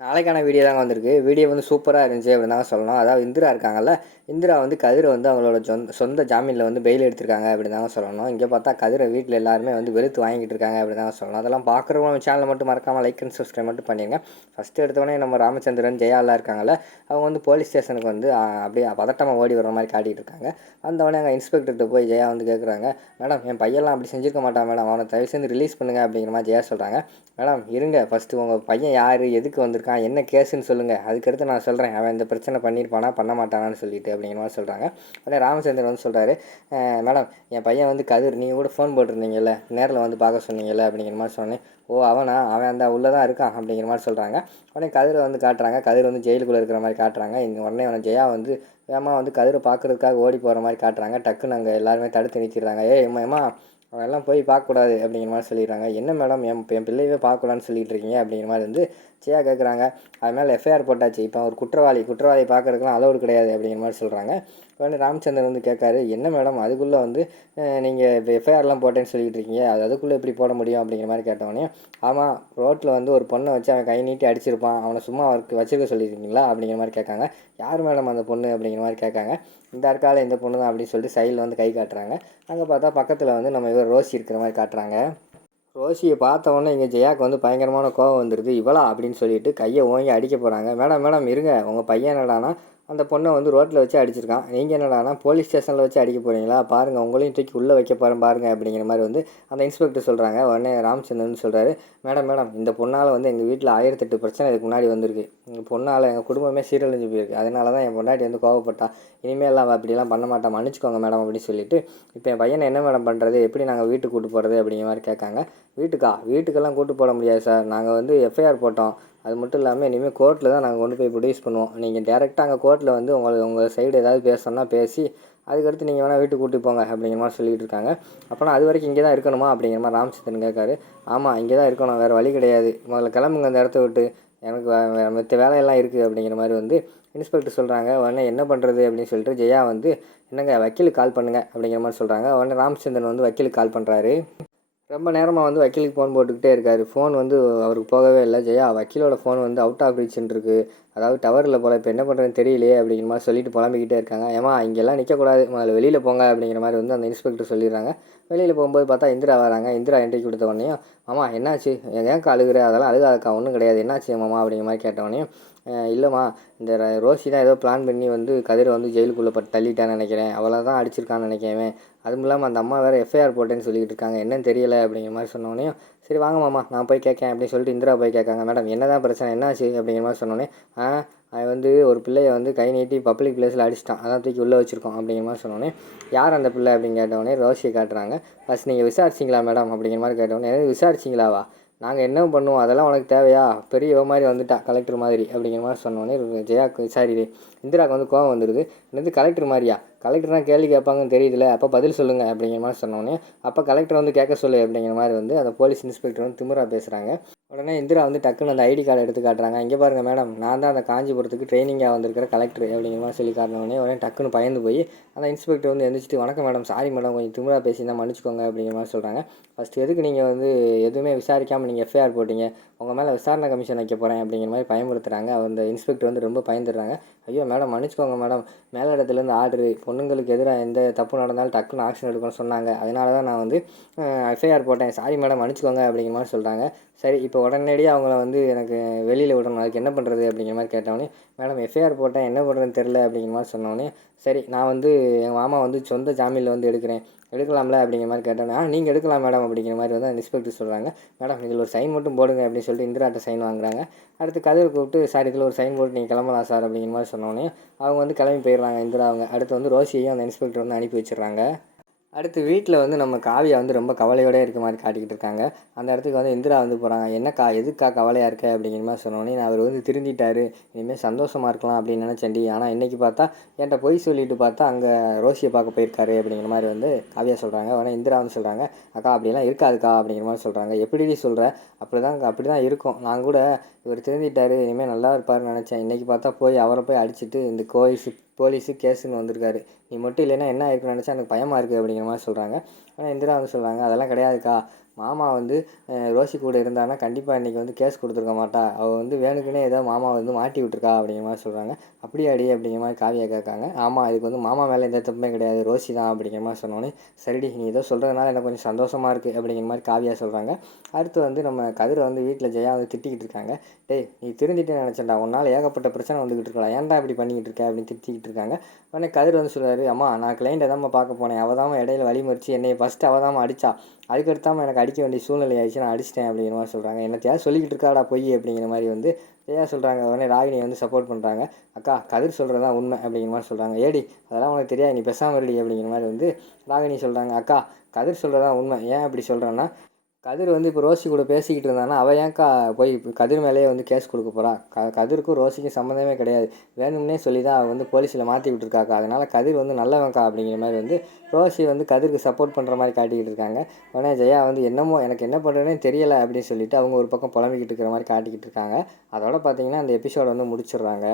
நாளைக்கான வீடியோ தாங்க வந்திருக்கு. வீடியோ வந்து சூப்பராக இருந்துச்சு அப்படின்னு தாங்க சொல்லணும். அதாவது இந்திரா இருக்காங்கல்ல, இந்திரா வந்து கதிர வந்து அவங்களோட சொந்த ஜாமீனில் வந்து பெயில் எடுத்திருக்காங்க அப்படின்னு தாங்க சொல்லணும். இங்கே பார்த்தா கதிரை வீட்டில் எல்லாருமே வந்து வெளுத்து வாங்கிட்டு இருக்காங்க அப்படின்னு தாங்க சொல்லணும். அதெல்லாம் பார்க்குறவங்க சேனலை மட்டும் மறக்காமல் லைக் அண்ட் சப்ஸ்கிரைப் மட்டும் பண்ணிடுங்க. ஃபஸ்ட்டு எடுத்தோடனே நம்ம ராமச்சந்திரன் ஜெயாலாம் இருக்காங்கல்ல, அவங்க வந்து போலீஸ் ஸ்டேஷனுக்கு வந்து அப்படியே பதட்டமாக ஓடி வர மாதிரி காட்டிகிட்டு இருக்காங்க. வந்தவொடனே அங்கே இன்ஸ்பெக்டர்கிட்ட போய் ஜெயா வந்து கேட்குறாங்க, மேடம் என் பையன்லாம் அப்படி செஞ்சிருக்க மாட்டான் மேடம், அவனை தயவு செஞ்சு ரிலீஸ் பண்ணுங்கள் அப்படிங்கிற மாதிரி ஜெயா சொல்கிறாங்க. மேடம் இருங்க, ஃபஸ்ட்டு உங்கள் பையன் யார், எதுக்கு வந்திருக்கான், என்ன கேஸுன்னு சொல்லுங்கள், அதுக்கடுத்து நான் சொல்கிறேன் அவன் இந்த பிரச்சனை பண்ணியிருப்பானா பண்ண மாட்டானான்னு சொல்லிட்டு அப்படிங்கிற மாதிரி சொல்கிறாங்க. உடனே ராமச்சந்திரன் வந்து சொல்கிறாரு, மேடம் என் பையன் வந்து கதிர், நீங்கள் கூட ஃபோன் போட்டிருந்தீங்கல்ல, நேரில் வந்து பார்க்க சொன்னீங்கல்ல அப்படிங்கிற மாதிரி சொன்னேன். ஓ அவனா, அவன் அந்த உள்ளே தான் இருக்கான் அப்படிங்கிற மாதிரி சொல்கிறாங்க. உடனே கதிரை வந்து காட்டுறாங்க, கதிர் வந்து ஜெயிலுக்குள்ளே இருக்கிற மாதிரி காட்டுறாங்க. இங்கே உடனே அவனை ஜெயா வந்து ஏமா வந்து கதிரை பார்க்குறதுக்காக ஓடி போகிற மாதிரி காட்டுறாங்க. டக்குன்னு அங்கே எல்லாருமே தடுத்து நிறுத்திடுறாங்க. ஏம்மா அவெல்லாம் போய் பார்க்கக்கூடாது அப்படிங்கிற மாதிரி சொல்லிடுறாங்க. என்ன மேடம் என் பிள்ளையவே பார்க்கக்கூடாதுன்னு சொல்லிட்டு இருக்கீங்க அப்படிங்கிற மாதிரி வந்து ஜெயா கேட்குறாங்க. அது மேலே எஃப்ஐஆர் போட்டாச்சு, இப்போ ஒரு குற்றவாளியை பார்க்குறதுக்குலாம் அலோடு கிடையாது அப்படிங்கிற மாதிரி சொல்கிறாங்க. உடனே ராமச்சந்திரன் வந்து கேட்காரு, என்ன மேடம் அதுக்குள்ளே வந்து நீங்கள் இப்போ எஃப்ஐஆர்லாம் போட்டேன்னு சொல்லிட்டு இருக்கீங்க, அதுக்குள்ளே எப்படி போட முடியும் அப்படிங்கிற மாதிரி கேட்டவொடனே, ஆமாம் ரோட்டில் வந்து ஒரு பொண்ணை வச்சு அவன் கை நீட்டி அடிச்சிருப்பான், அவனை சும்மா அவருக்கு வச்சுருக்க சொல்லியிருக்கீங்களா அப்படிங்கிற மாதிரி கேட்காங்க. யார் மேடம் அந்த பொண்ணு அப்படிங்கிற மாதிரி கேட்காங்க. இந்த இருக்கால இந்த பொண்ணு தான் அப்படின்னு சொல்லிட்டு சைடில் வந்து கை காட்டுறாங்க. அங்கே பார்த்தா பக்கத்தில் வந்து நம்ம இவர் ரோசி இருக்கிற மாதிரி காட்டுறாங்க. ரோஷியை பார்த்த உடனே இங்கே ஜெயாவுக்கு வந்து பயங்கரமான கோவம் வந்துடுது. இவளா அப்படின்னு சொல்லிட்டு கையை ஓங்கி அடிக்க போகிறாங்க. மேடம் இருங்க, உங்கள் பையன் என்னடானா அந்த பொண்ணை வந்து ரோட்டில் வச்சு அடிச்சிருக்கான், நீங்கள் என்னடானா போலீஸ் ஸ்டேஷனில் வச்சு அடிக்க போகிறீங்களா, பாருங்கள் உங்களையும் தூக்கி உள்ளே வைக்க போகிறேன் பாருங்கள் அப்படிங்கிற மாதிரி வந்து அந்த இன்ஸ்பெக்டர் சொல்கிறாங்க. உடனே ராமச்சந்திரன் சொல்கிறாரு, மேடம் இந்த பொண்ணால் வந்து எங்கள் வீட்டில் 1008 பிரச்சனை இதுக்கு முன்னாடி வந்திருக்கு, எங்கள் பொண்ணால் எங்கள் குடும்பமே சீரழிஞ்சு போயிருக்கு, அதனால தான் என் பொண்டாட்டி வந்து கோவப்பட்டா, இனிமேல் அவள் அப்படிலாம் பண்ண மாட்டான், மன்னிச்சிக்கோங்க மேடம் அப்படின்னு சொல்லிட்டு, இப்போ என் பையனை என்ன மேடம் பண்ணுறது, எப்படி நாங்கள் வீட்டுக்கு கூட்டு போகிறது அப்படிங்கிற மாதிரி கேட்காங்க. வீட்டுக்கெல்லாம் கூட்டு போட முடியாது சார், நாங்கள் வந்து எஃப்ஐஆர் போட்டோம், அது மட்டும் இல்லாமல் இனிமேல் கோர்ட்டில் தான் நாங்கள் கொண்டு போய் ப்ரொடியூஸ் பண்ணுவோம், நீங்கள் டேரெக்டாக அங்கே கோர்ட்டில் வந்து உங்கள் சைடு ஏதாவது பேசணும்னா பேசி அதுக்கடுத்து நீங்கள் வேணால் வீட்டுக்கு கூட்டி போங்க அப்படிங்கிற மாதிரி சொல்லிகிட்டு இருக்காங்க. அப்போனா அது வரைக்கும் இங்கே தான் இருக்கணுமா அப்படிங்கிற மாதிரி ராமச்சந்திரன் கேட்காரு. ஆமாம் இங்கே தான் இருக்கணும், வேறு வழி கிடையாது, முதல்ல கிளம்புங்க அந்த இடத்த விட்டு, எனக்கு மற்ற வேலையெல்லாம் இருக்குது அப்படிங்கிற மாதிரி வந்து இன்ஸ்பெக்டர் சொல்கிறாங்க. உடனே என்ன பண்ணுறது அப்படின்னு சொல்லிட்டு ஜெயா வந்து என்னங்க வக்கீலுக்கு கால் பண்ணுங்கள் அப்படிங்கிற மாதிரி சொல்கிறாங்க. உடனே ராமச்சந்திரன் வந்து வக்கீலுக்கு கால் பண்ணுறாரு. ரொம்ப நேரமாக வந்து வக்கீலுக்கு ஃபோன் போட்டுக்கிட்டே இருக்காரு. ஃபோன் வந்து அவருக்கு போகவே இல்லை. ஜெயா வக்கீலோட ஃபோன் வந்து அவுட் ஆஃப் ரீச்ன்னு இருக்குது, அதாவது டவரில் போல், இப்போ என்ன பண்ணுறதுன்னு தெரியலையே அப்படிங்கிற மாதிரி சொல்லிட்டு புலம்பிக்கிட்டே இருக்காங்க. ஏமா இங்கெல்லாம் நிற்கக்கூடாது, முதல்ல வெளியில் போங்க அப்படிங்கிற மாதிரி வந்து அந்த இன்ஸ்பெக்டர் சொல்லிடுறாங்க. வெளியில் போகும்போது பார்த்தா இந்திரா வராங்க. இந்திரா என்ட்ரி கொடுத்த உடனேயும், மாமா என்னாச்சு, ஏன் அழுகுற, அதெல்லாம் அழுகாதக்கா ஒன்றும் கிடையாது, என்னாச்சு மாமா அப்படிங்கிற மாதிரி கேட்டவொடனே, இல்லைம்மா இந்த ரோசி தான் ஏதோ பிளான் பண்ணி வந்து கதிரை வந்து ஜெயிலுக்குள்ளே தள்ளிட்டான்னு நினைக்கிறேன், அவளை தான் அடிச்சிருக்கான்னு நினைக்கிறேன், அதுவும் இல்லாமல் அந்த அம்மா வேறு எஃப்ஐஆர் போட்டேன்னு சொல்லிக்கிட்டு இருக்காங்க, என்னன்னு தெரியலை அப்படிங்கிற மாதிரி சொன்னோடனே, சரி வாங்க மாமா நான் போய் கேட்கேன் அப்படின்னு சொல்லிட்டு இந்திரா போய் கேட்காங்க. மேடம் என்ன தான் பிரச்சனை, என்னாச்சு அப்படிங்கிற மாதிரி சொன்னோடனே, அவன் வந்து ஒரு பிள்ளையை வந்து கை நீட்டி பப்ளிக் பிளேஸில் அடிச்சிட்டான், அதான் தூக்கி உள்ளே வச்சுருக்கோம் அப்படிங்கிற மாதிரி சொன்னோடனே, யார் அந்த பிள்ளை அப்படின்னு கேட்டவொடனே ரோசியை காட்டுறாங்க. ஃபஸ்ட் நீங்கள் விசாரிச்சிங்களா மேடம் அப்படிங்கிற மாதிரி கேட்டவொடனே, விசாரிச்சிங்களாவா, நாங்கள் என்ன பண்ணுவோம், அதெல்லாம் உனக்கு தேவையா, பெரிய மாதிரி வந்துட்டா கலெக்டர் மாதிரி அப்படிங்கிற மாதிரி சொன்னோடனே ஜெயாக்கு சாரி இந்திராவுக்கு வந்து கோவம் வந்துடுது. என்னது கலெக்டர் மாதிரியா, கலெக்டர்னால் கேள்வி கேட்பாங்கன்னு தெரியுதுல, அப்போ பதில் சொல்லுங்கள் அப்படிங்கிற மாதிரி சொன்னோடனே, அப்போ கலெக்டர் வந்து கேட்க சொல்லு அப்படிங்கிற மாதிரி வந்து அந்த போலீஸ் இன்ஸ்பெக்டர் வந்து திமிரா பேசுகிறாங்க. உடனே இந்திரா வந்து டக்குன்னு அந்த ஐடி கார்டை எடுத்து காட்டுறாங்க. இங்கே பாருங்கள் மேடம், நான் தான் அந்த காஞ்சிபுரத்துக்கு ட்ரைனிங்காக வந்திருக்கிற கலெக்டர் அப்படிங்கிற மாதிரி சொல்லி காட்டினோடனே உடனே டக்குன்னு பயந்து போய் அந்த இன்ஸ்பெக்டர் வந்து எழுந்திரிச்சிட்டு, வணக்கம் மேடம், சாரி மேடம், கொஞ்சம் திமிரா பேசியிருந்தால் மன்னிச்சிக்கோங்க அப்படிங்கிற மாதிரி சொல்கிறாங்க. ஃபஸ்ட்டு எதுக்கு நீங்கள் வந்து எதுவுமே விசாரிக்காமல் நீங்கள் எஃப்ஐஆர் போட்டிங்க, உங்கள் மேலே விசாரணை கமிஷன் வைக்க போகிறேன் அப்படிங்கிற மாதிரி பயமுறுத்துறாங்க. அந்த இன்ஸ்பெக்டர் வந்து ரொம்ப பயந்துடுறாங்க. ஐயோ மேடம் மன்னிச்சிக்கோங்க மேடம், மேலிடத்துலேருந்து ஆர்டரு, பொண்ணுங்களுக்கு எதிராக எந்த தப்பு நடந்தாலும் டக்குன்னு ஆக்ஷன் எடுக்கணும்னு சொன்னாங்க, அதனால தான் நான் வந்து எஃப்ஐஆர் போட்டேன், சாரி மேடம் மன்னிச்சிக்கோங்க அப்படிங்கிற மாதிரி சொல்கிறாங்க. சரி இப்போ உடனடியாக அவங்கள வந்து எனக்கு வெளியில் விடணும், அதுக்கு என்ன பண்ணுறது அப்படிங்கிற மாதிரி கேட்டவொடனே, மேடம் எஃப்ஐஆர் போட்டேன் என்ன பண்ணுறதுன்னு தெரில அப்படிங்கிற மாதிரி சொன்னோடனே, சரி நான் வந்து எங்கள் மாமா வந்து சொந்த ஜாமீனில் வந்து எடுக்கலாம்ல அப்படிங்கிற மாதிரி கேட்டோன்னே, நீங்கள் எடுக்கலாம் மேடம் அப்படிங்கிற மாதிரி வந்து அந்த இன்ஸ்பெக்டர் சொல்கிறாங்க. மேடம் இதில் ஒரு சைன் மட்டும் போடுங்க அப்படின்னு சொல்லிட்டு இந்திராட்ட சைன் வாங்குறாங்க. அடுத்து கதிரை கூப்பிட்டு, சார் இதில் ஒரு சைன் போட்டு நீங்கள் கிளம்பலாம் சார் அப்படிங்கிற மாதிரி சொன்னோடனே அவங்க வந்து கிளம்பி போயிடுறாங்க இந்திரா. அவங்க அடுத்து வந்து ரோசியையும் அந்த இன்ஸ்பெக்டர் வந்து அனுப்பி வச்சிடுறாங்க. அடுத்து வீட்டில் வந்து நம்ம காவியா வந்து ரொம்ப கவலையோடு இருக்க மாதிரி காட்டிக்கிட்டு இருக்காங்க. அந்த இடத்துக்கு வந்து இந்திரா வந்து போகிறாங்க. என்னக்கா எதுக்கா கவலையாக இருக்க அப்படிங்கிற மாதிரி சொன்னோடனே, நான் அவர் வந்து திருந்திட்டாரு, இனிமேல் சந்தோஷமாக இருக்கலாம் அப்படின்னு நினச்சேன்டி, ஆனால் இன்றைக்கி பார்த்தா என்கிட்ட பொய் சொல்லிட்டு பார்த்தா அங்கே ரோசியை பார்க்க போயிருக்காரு அப்படிங்கிற மாதிரி வந்து காவியா சொல்கிறாங்க. உடனே இந்திரா வந்து சொல்கிறாங்க, அக்கா அப்படிலாம் இருக்காதுக்கா அப்படிங்கிற மாதிரி சொல்கிறாங்க. எப்படி சொல்கிற, அப்படி தான் இருக்கும், நான் கூட இவர் திருந்திட்டாரு இனிமேல் நல்லா இருப்பார்னு நினச்சேன், இன்றைக்கி பார்த்தா அவரை போய் அடிச்சுட்டு இந்த போலீஸு கேஸுன்னு வந்திருக்காரு, நீ மட்டும் இல்லைன்னா என்ன இருக்குன்னு நினச்சா எனக்கு பயமாக இருக்குது அப்படிங்கிற மாதிரி சொல்கிறாங்க. ஆனால் இந்திரா வந்து சொல்கிறாங்க, அதெல்லாம் கிடையாதுக்கா, மாமா வந்து ரோஷி கூட இருந்தான்னா கண்டிப்பாக இன்றைக்கி வந்து கேஸ் கொடுத்துருக்க மாட்டா, அவள் வந்து வேணுக்குன்னே ஏதோ மாமா வந்து மாட்டி விட்ருக்கா அப்படிங்கிற மாதிரி சொல்கிறாங்க. அப்படியாடி அப்படிங்கிற மாதிரி காவியா கேட்காங்க. ஆமாம், இதுக்கு வந்து மாமா மேலே எந்த தப்புமே கிடையாது, ரோஷி தான் அப்படிங்கிற மாதிரி சொன்னோன்னே, சரிடி நீ ஏதோ சொல்கிறதுனால எனக்கு கொஞ்சம் சந்தோஷமாக இருக்குது அப்படிங்கிற மாதிரி காவியா சொல்கிறாங்க. அடுத்து வந்து நம்ம கதிரை வந்து வீட்டில் ஜெயா வந்து திட்டிக்கிட்டு இருக்காங்க. டேய் நீ திருந்திட்டேன்னு நினச்சேன்டா, உன்னால் ஏகப்பட்ட பிரச்சனை வந்துக்கிட்டு இருக்கலாம், ஏன்டா இப்படி பண்ணிக்கிட்டு இருக்க அப்படின்னு திட்டிக்கிட்டு இருக்காங்க. உடனே கதிர் வந்து சொல்கிறாரு, அம்மா நான் கிளைண்ட்டை தான் பார்க்க போனேன், அவள் தான் இடையில வழிமறிச்சு என்னை ஃபஸ்ட்டு அவள் தான் அடித்தா, அதுக்கடுத்தாமல் எனக்கு அடிக்க வேண்டிய சூழ்நிலை ஆயிடுச்சு, நான் அடிச்சிட்டேன் அப்படிங்கிற மாதிரி சொல்கிறாங்க. என்னத்தையாவது சொல்லிக்கிட்டு இருக்காடா பொய் அப்படிங்கிற மாதிரி வந்து ஜெயா சொல்கிறாங்க. உடனே ராகினி வந்து சப்போர்ட் பண்ணுறாங்க. அக்கா கதிர் சொல்கிறது தான் உண்மை அப்படிங்கிற மாதிரி சொல்கிறாங்க. ஏடி அதெல்லாம் உனக்கு தெரியாது, நீ பேசாமல் இருடி அப்படிங்கிற மாதிரி வந்து ராகினி சொல்கிறாங்க. அக்கா கதிர் சொல்கிறது தான் உண்மை, ஏன் அப்படி சொல்கிறேன்னா கதிர் வந்து இப்போ ரோசி கூட பேசிக்கிட்டு இருந்தானா, அவள் ஏன்க்கா போய் இப்போ கதிர் மேலேயே வந்து கேஸ் கொடுக்க போகிறா? கதிருக்கும் ரோசிக்கும் சம்மந்தமே கிடையாது, வேணும்னே சொல்லி தான் அவள் வந்து போலீஸில் மாற்றி விட்டுருக்காக்கா, அதனால் கதிர் வந்து நல்லவன்க்கா அப்படிங்கிற மாதிரி வந்து ரோசி வந்து கதிருக்கு சப்போர்ட் பண்ணுற மாதிரி காட்டிக்கிட்டு இருக்காங்க. உடனே ஜெயா வந்து என்னமோ எனக்கு என்ன பண்ணுறதுனே தெரியலை அப்படின்னு சொல்லிட்டு அவங்க ஒரு பக்கம் புலம்பிக்கிட்டு இருக்கிற மாதிரி காட்டிக்கிட்டு இருக்காங்க. அதோட பார்த்தீங்கன்னா அந்த எபிசோட வந்து முடிச்சிடுறாங்க.